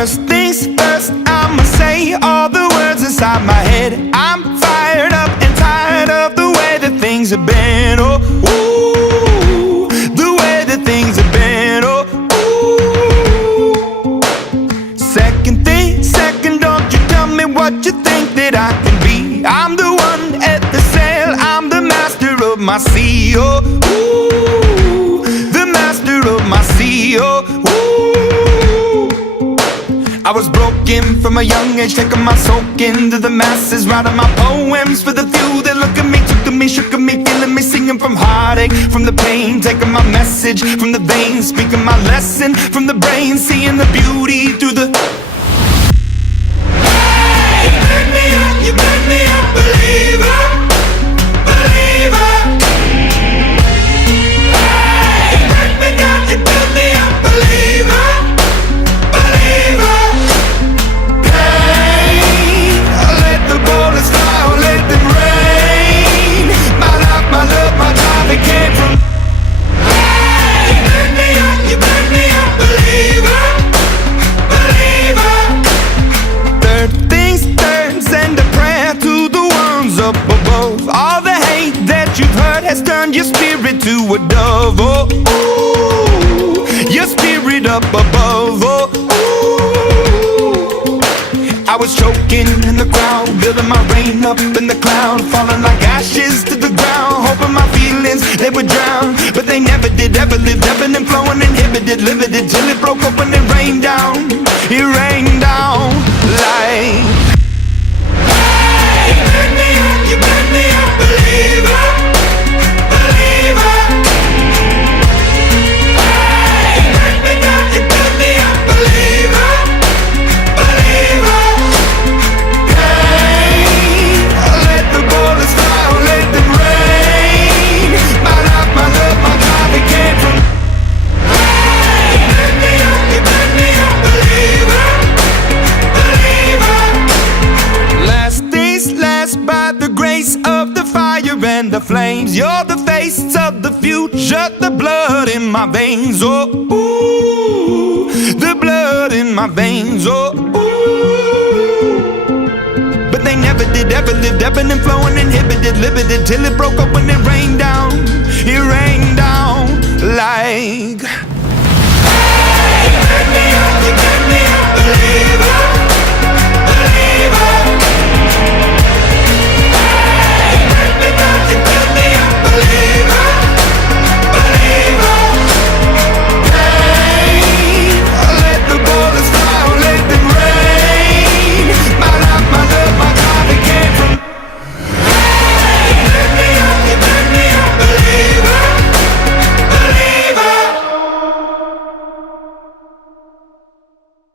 First things first, I'ma say all the words inside my head. I'm fired up and tired of the way that things have been. Oh, ooh, the way that things have been. Oh, ooh. Second thing, second, don't you tell me what you think that I can be. I'm the one at the sail, I'm the master of my sea. Oh, ooh, the master of my sea. Oh, ooh. I was broken from a young age, taking my soak into the masses, writing my poems for the few that look at me, took to me, shook at me, feeling me, singing from heartache, from the pain, taking my message from the veins, speaking my lesson from the brain, seeing the beauty through the. Hey, you burn me up, you burn me up, believer, believer. Hey, you burn me down, you burn me up, believer, believer. Has turned your spirit to a dove. Oh, ooh, your spirit up above. Oh, ooh. I was choking in the crowd, building my rain up in the cloud, falling like ashes to the ground, hoping my feelings they would drown, but they never did. Ever lived, ebbing and flowing, inhibited, limited, till it broke open and rained down. It rained down like. Hey, you burn me up, you burn me up, believer. And the flames, you're the face of the future, the blood in my veins. Oh, ooh, the blood in my veins. Oh, ooh. But they never did, ever lived, ebbing and flowing, inhibited, limited, till it broke open and rained down. It rained down like.